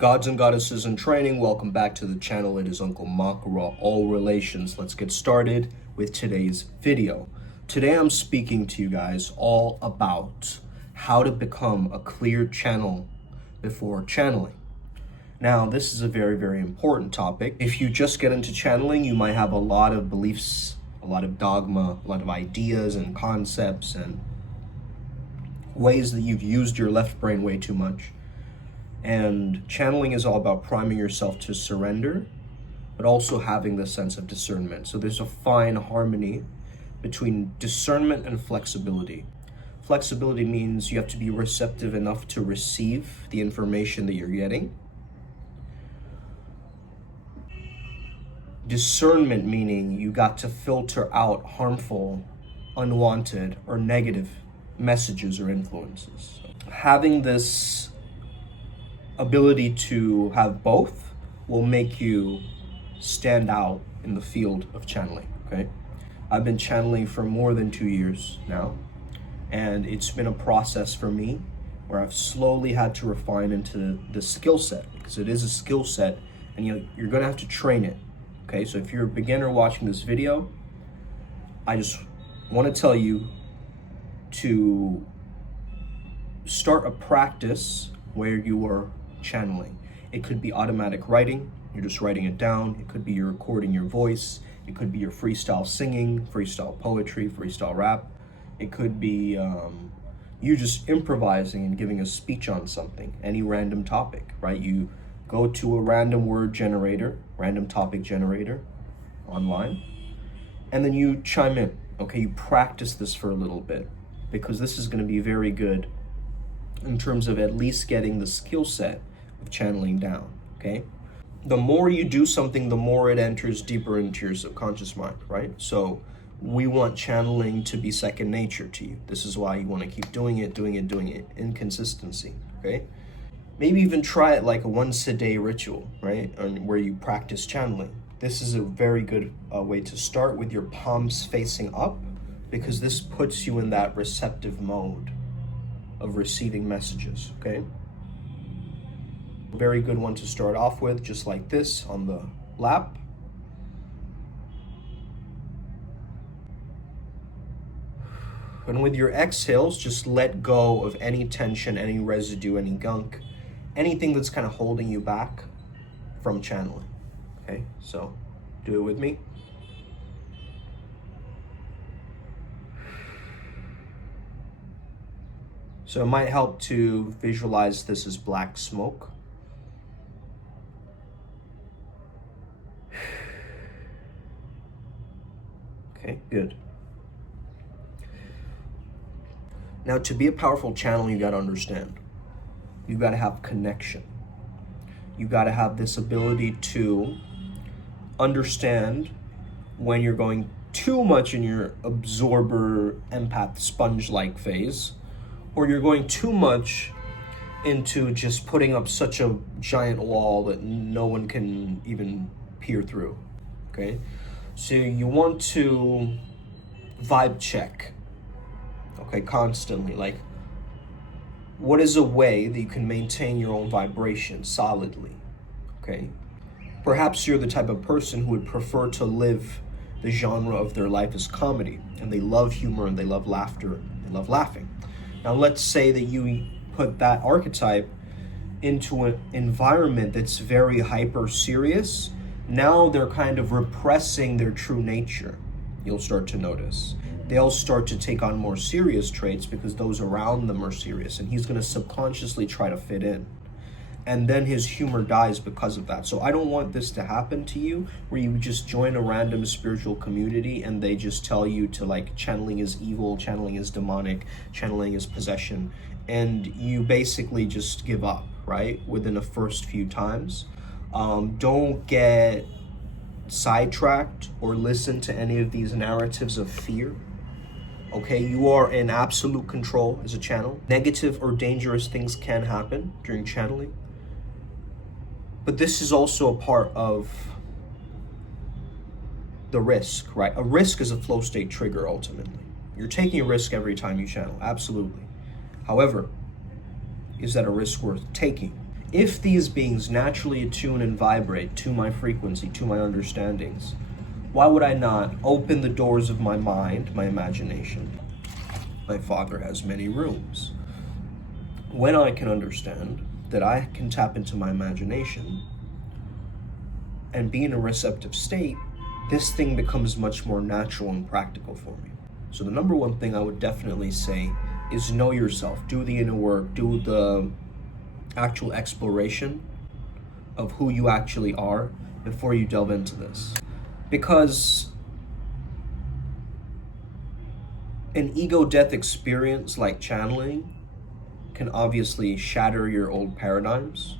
Gods and goddesses in training, welcome back to the channel. It is Uncle Makara, all relations. Let's get started with today's video. Today I'm speaking to you guys all about how to become a clear channel before channeling. Now, this is a very, very important topic. If you just get into channeling, you might have a lot of beliefs, a lot of dogma, a lot of ideas and concepts and ways that you've used your left brain way too much. And channeling is all about priming yourself to surrender, but also having this sense of discernment. So there's a fine harmony between discernment and flexibility. Flexibility means you have to be receptive enough to receive the information that you're getting. Discernment meaning you got to filter out harmful, unwanted, or negative messages or influences. Having this ability to have both will make you stand out in the field of channeling, okay? I've been channeling for more than 2 years now, and it's been a process for me where I've slowly had to refine into the skill set, because it is a skill set and you're gonna have to train it, okay? So if you're a beginner watching this video, I just wanna tell you to start a practice where you are channeling. It could be automatic writing, you're just writing it down. It could be you're recording your voice. It could be your freestyle singing, freestyle poetry, freestyle rap. It could be you just improvising and giving a speech on something, any random topic, right? You go to a random word generator, random topic generator online, and then you chime in, okay? You practice this for a little bit, because this is gonna be very good in terms of at least getting the skill set of channeling down, okay? The more you do something, the more it enters deeper into your subconscious mind, right? So we want channeling to be second nature to you. This is why you want to keep doing it in consistency, okay? Maybe even try it like a once a day ritual, right? Where you practice channeling. This is a very good way to start, with your palms facing up, because this puts you in that receptive mode of receiving messages, okay? Very good one to start off with, just like this on the lap. And with your exhales, just let go of any tension, any residue, any gunk, anything that's kind of holding you back from channeling, okay? So do it with me. So it might help to visualize this as black smoke. Okay, good. Now, to be a powerful channel, you got to understand. You got to have connection. You got to have this ability to understand when you're going too much in your absorber, empath, sponge-like phase, or you're going too much into just putting up such a giant wall that no one can even peer through, okay? So you want to vibe check, okay, constantly. Like, what is a way that you can maintain your own vibration solidly, okay? Perhaps you're the type of person who would prefer to live the genre of their life as comedy, and they love humor and they love laughter, they love laughing. Now, let's say that you put that archetype into an environment that's very hyper serious. Now they're kind of repressing their true nature. You'll start to notice. They'll start to take on more serious traits because those around them are serious, and he's going to subconsciously try to fit in. And then his humor dies because of that. So I don't want this to happen to you, where you just join a random spiritual community and they just tell you to, like, channeling is evil, channeling is demonic, channeling is possession, and you basically just give up, right? Within the first few times. Don't get sidetracked or listen to any of these narratives of fear. Okay, you are in absolute control as a channel. Negative or dangerous things can happen during channeling. But this is also a part of the risk, right? A risk is a flow state trigger ultimately. You're taking a risk every time you channel, absolutely. However, is that a risk worth taking? If these beings naturally attune and vibrate to my frequency, to my understandings, why would I not open the doors of my mind, my imagination? My father has many rooms. When I can understand that I can tap into my imagination and be in a receptive state, this thing becomes much more natural and practical for me. So the number one thing I would definitely say is know yourself. Do the inner work, do the actual exploration of who you actually are before you delve into this. Because an ego death experience like channeling can obviously shatter your old paradigms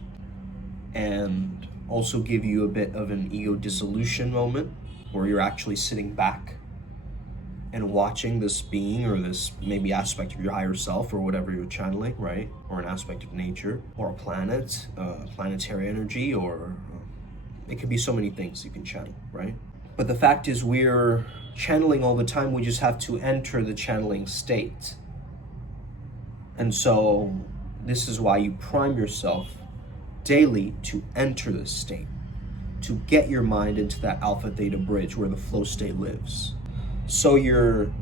and also give you a bit of an ego dissolution moment where you're actually sitting back and watching this being or this maybe aspect of your higher self or whatever you're channeling, right? Or an aspect of nature or a planet, planetary energy, or it could be so many things you can channel, right? But the fact is we're channeling all the time. We just have to enter the channeling state. And so this is why you prime yourself daily to enter this state, to get your mind into that alpha theta bridge where the flow state lives. So you're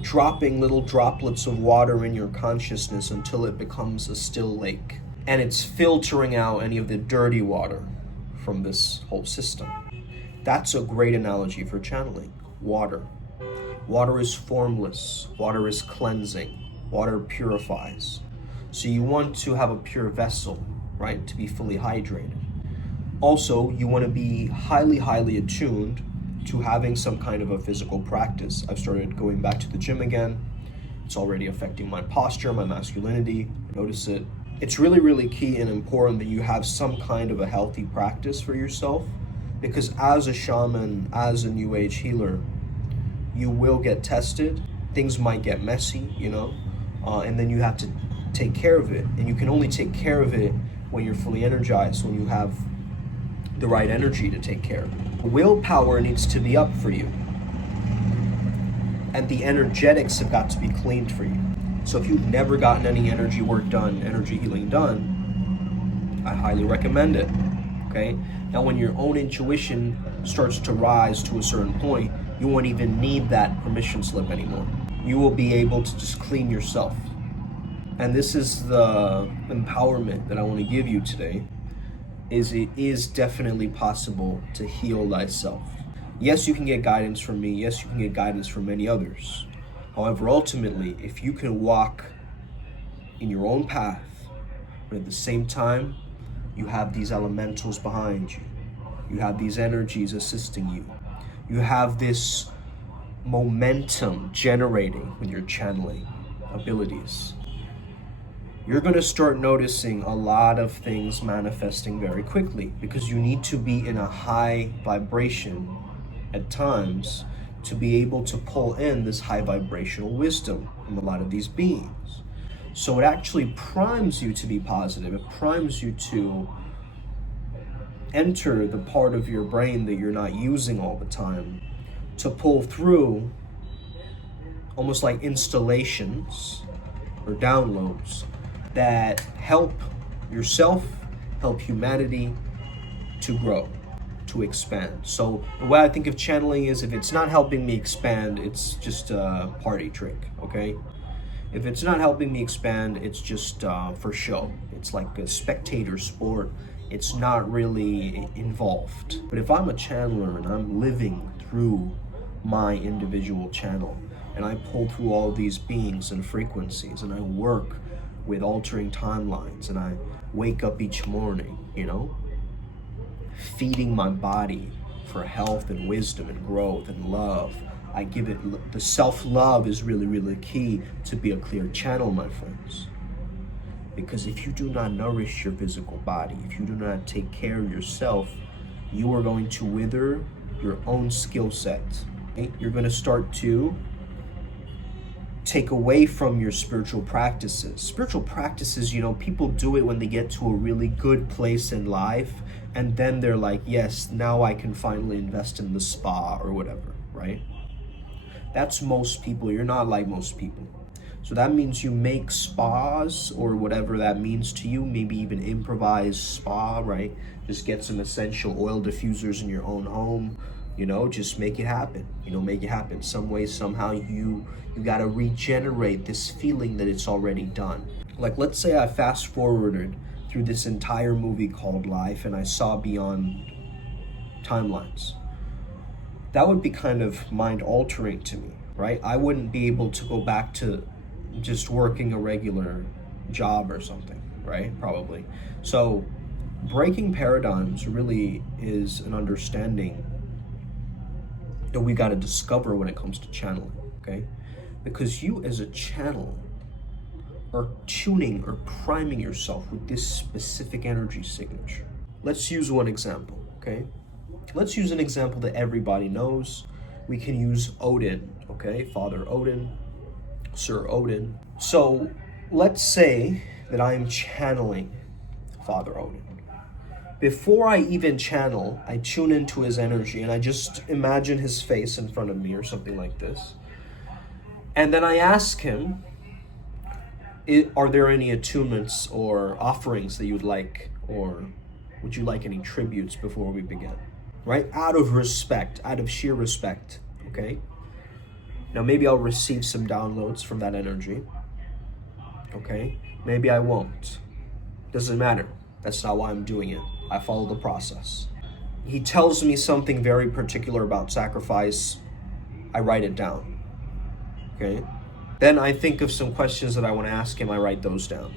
dropping little droplets of water in your consciousness until it becomes a still lake. And it's filtering out any of the dirty water from this whole system. That's a great analogy for channeling. Water. Water is formless. Water is cleansing. Water purifies. So you want to have a pure vessel, right? To be fully hydrated. Also, you want to be highly, highly attuned to having some kind of a physical practice. I've started going back to the gym again. It's already affecting my posture, my masculinity. Notice it. It's really, really key and important that you have some kind of a healthy practice for yourself, because as a shaman, as a new age healer, you will get tested. Things might get messy, and then you have to take care of it. And you can only take care of it when you're fully energized, when you have the right energy to take care of it. Willpower needs to be up for you. And the energetics have got to be cleaned for you. So if you've never gotten any energy work done, energy healing done, I highly recommend it, okay? Now when your own intuition starts to rise to a certain point, you won't even need that permission slip anymore. You will be able to just clean yourself. And this is the empowerment that I want to give you today, is it is definitely possible to heal thyself. Yes, you can get guidance from me. Yes, you can get guidance from many others. However, ultimately, if you can walk in your own path, but at the same time, you have these elementals behind you. You have these energies assisting you. You have this momentum generating with your channeling abilities. You're going to start noticing a lot of things manifesting very quickly, because you need to be in a high vibration at times to be able to pull in this high vibrational wisdom from a lot of these beings. So it actually primes you to be positive. It primes you to enter the part of your brain that you're not using all the time, to pull through almost like installations or downloads that help yourself, help humanity to grow, to expand. So the way I think of channeling is, if it's not helping me expand, it's just a party trick, okay? If it's not helping me expand, it's just for show. It's like a spectator sport. It's not really involved. But if I'm a channeler and I'm living through my individual channel, and I pull through all these beings and frequencies, and I work with altering timelines, and I wake up each morning, feeding my body for health and wisdom and growth and love. I give it, the self-love is really, really key to be a clear channel, my friends. Because if you do not nourish your physical body, if you do not take care of yourself, you are going to wither your own skill set. Okay? You're going to start to take away from your spiritual practices. Spiritual practices, people do it when they get to a really good place in life, and then they're like, yes, now I can finally invest in the spa or whatever, right? That's most people. You're not like most people. So that means you make spas or whatever that means to you, maybe even improvise spa, right? Just get some essential oil diffusers in your own home, you know, just make it happen, you know, make it happen. Some way, somehow you gotta regenerate this feeling that it's already done. Like, let's say I fast forwarded through this entire movie called Life and I saw beyond timelines. That would be kind of mind altering to me, right? I wouldn't be able to go back to just working a regular job or something, right? Probably. So breaking paradigms really is an understanding that we got to discover when it comes to channeling, okay? Because you as a channel are tuning or priming yourself with this specific energy signature. Let's use one example, okay? Let's use an example that everybody knows. We can use Odin, okay? Father Odin, Sir Odin. So let's say that I am channeling Father Odin. Before I even channel, I tune into his energy and I just imagine his face in front of me or something like this. And then I ask him, are there any attunements or offerings that you'd like, or would you like any tributes before we begin? Right? Out of respect, out of sheer respect, okay? Now, maybe I'll receive some downloads from that energy, okay? Maybe I won't. Doesn't matter. That's not why I'm doing it. I follow the process. He tells me something very particular about sacrifice. I write it down, okay? Then I think of some questions that I want to ask him. I write those down.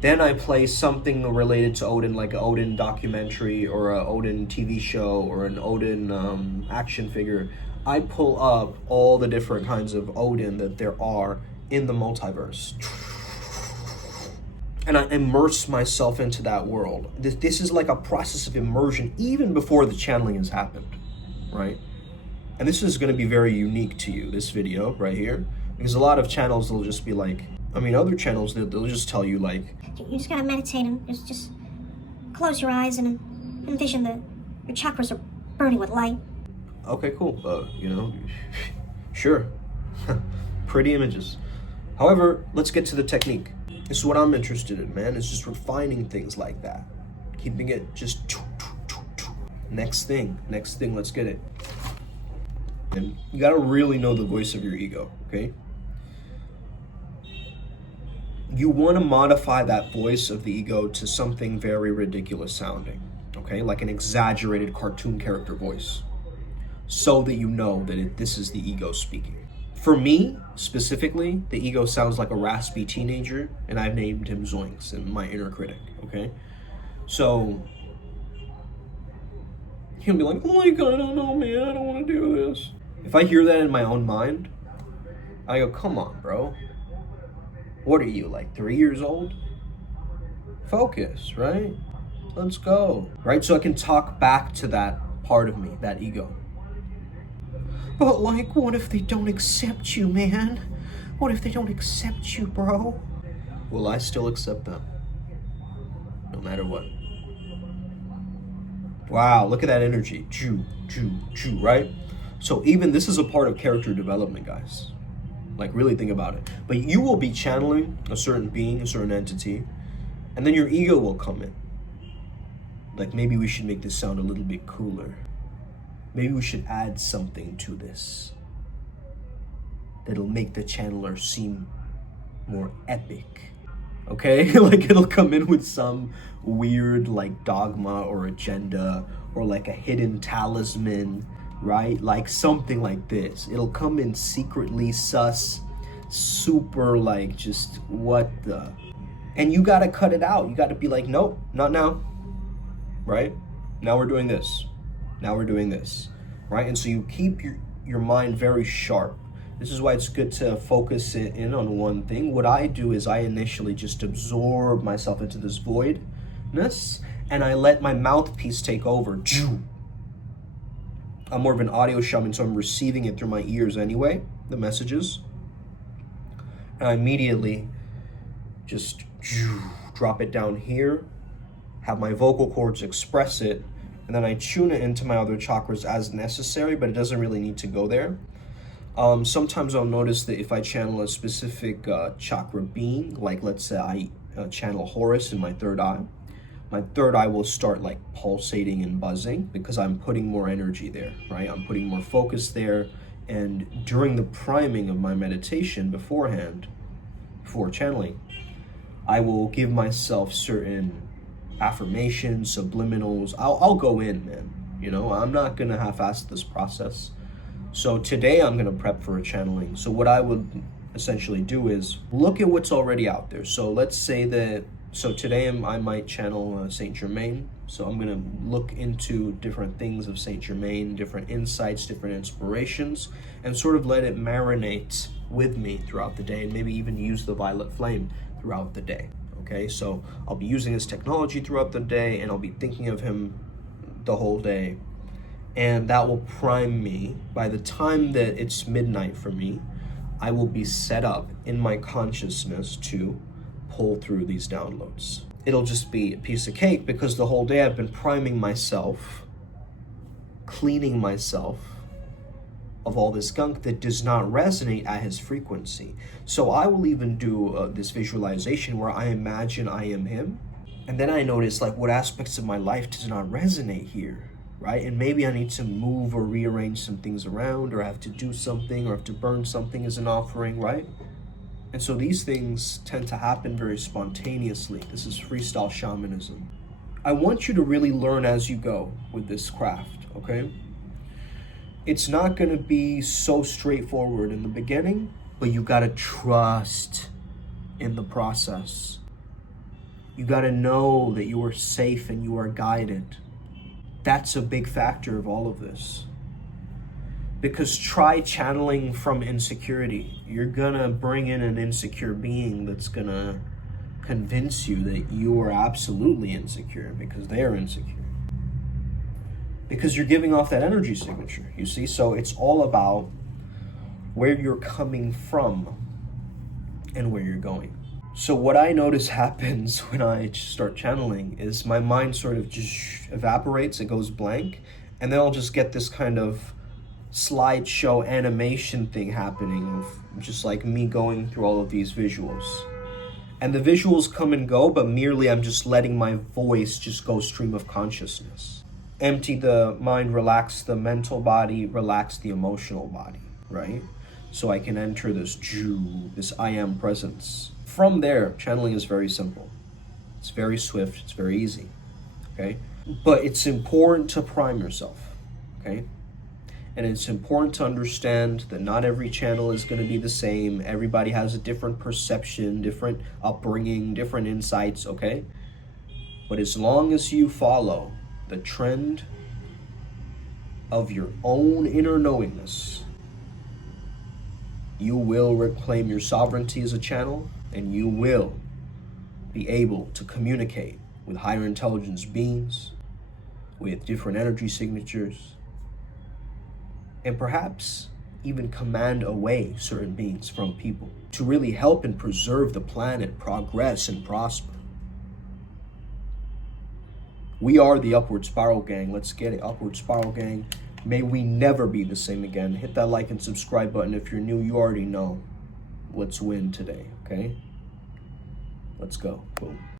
Then I play something related to Odin, like an Odin documentary or an Odin TV show or an Odin action figure. I pull up all the different kinds of Odin that there are in the multiverse. And I immerse myself into that world. This is like a process of immersion even before the channeling has happened, right? And this is going to be very unique to you, this video right here. Because a lot of channels, they'll just be like, other channels, they'll just tell you like, you just gotta meditate and just close your eyes and envision that your chakras are burning with light. Okay, cool. Sure. Pretty images. However, let's get to the technique. This is what I'm interested in, man. It's just refining things like that. Keeping it just... Next thing, let's get it. And you gotta really know the voice of your ego, okay? You want to modify that voice of the ego to something very ridiculous sounding, okay? Like an exaggerated cartoon character voice, so that you know that this is the ego speaking. For me, specifically, the ego sounds like a raspy teenager, and I've named him Zoinks, and my inner critic, okay? So, he'll be like, oh my God, I don't know, man, I don't want to do this. If I hear that in my own mind, I go, come on, bro. What are you, like 3 years old? Focus, right? Let's go, right? So I can talk back to that part of me, that ego. But like, what if they don't accept you, man? What if they don't accept you, bro? Will I still accept them? No matter what. Wow, look at that energy. Choo, right? So even this is a part of character development, guys. Like, really think about it. But you will be channeling a certain being, a certain entity, and then your ego will come in. Like, maybe we should make this sound a little bit cooler. Maybe we should add something to this that'll make the channeler seem more epic. Okay? Like, it'll come in with some weird, like, dogma or agenda or like a hidden talisman, right? Like something like this. It'll come in secretly sus, super like just what the... And you gotta cut it out. You gotta be like, nope, not now, right? Now we're doing this. Now we're doing this, right? And so you keep your mind very sharp. This is why it's good to focus in on one thing. What I do is I initially just absorb myself into this voidness, and I let my mouthpiece take over. I'm more of an audio shaman, so I'm receiving it through my ears anyway, the messages. And I immediately just drop it down here, have my vocal cords express it, and then I tune it into my other chakras as necessary, but it doesn't really need to go there. Sometimes I'll notice that if I channel a specific chakra being, like let's say I channel Horus in my third eye will start like pulsating and buzzing because I'm putting more energy there, right? I'm putting more focus there. And during the priming of my meditation beforehand, before channeling, I will give myself certain affirmations, subliminals. I'll go in, man. You know, I'm not gonna half-ass this process. So today I'm gonna prep for a channeling. So what I would essentially do is look at what's already out there. So let's say that, so today I might channel Saint Germain. So I'm gonna look into different things of Saint Germain, different insights, different inspirations, and sort of let it marinate with me throughout the day, and maybe even use the violet flame throughout the day. Okay, so I'll be using his technology throughout the day, and I'll be thinking of him the whole day, and that will prime me. By the time that it's midnight for me, I will be set up in my consciousness to pull through these downloads. It'll just be a piece of cake because the whole day I've been priming myself, cleaning myself of all this gunk that does not resonate at his frequency. So I will even do this visualization where I imagine I am him, and then I notice like what aspects of my life does not resonate here, right? And maybe I need to move or rearrange some things around, or I have to do something, or have to burn something as an offering, right? And so these things tend to happen very spontaneously. This is freestyle shamanism. I want you to really learn as you go with this craft, okay? It's not gonna be so straightforward in the beginning, but you gotta trust in the process. You gotta know that you are safe and you are guided. That's a big factor of all of this. Because try channeling from insecurity. You're gonna bring in an insecure being that's gonna convince you that you are absolutely insecure because they are insecure. Because you're giving off that energy signature, you see? So it's all about where you're coming from and where you're going. So what I notice happens when I start channeling is my mind sort of just evaporates, it goes blank, and then I'll just get this kind of slideshow animation thing happening of just like me going through all of these visuals. And the visuals come and go, but merely I'm just letting my voice just go stream of consciousness. Empty the mind, relax the mental body, relax the emotional body, right? So I can enter this I am presence. From there, channeling is very simple. It's very swift, it's very easy, okay? But it's important to prime yourself, okay? And it's important to understand that not every channel is going to be the same. Everybody has a different perception, different upbringing, different insights, okay? But as long as you follow the trend of your own inner knowingness, you will reclaim your sovereignty as a channel, and you will be able to communicate with higher intelligence beings, with different energy signatures, and perhaps even command away certain beings from people to really help and preserve the planet, progress and prosper. We are the Upward Spiral Gang. Let's get it, Upward Spiral Gang. May we never be the same again. Hit that like and subscribe button. If you're new, you already know. Let's win today, okay? Let's go. Boom.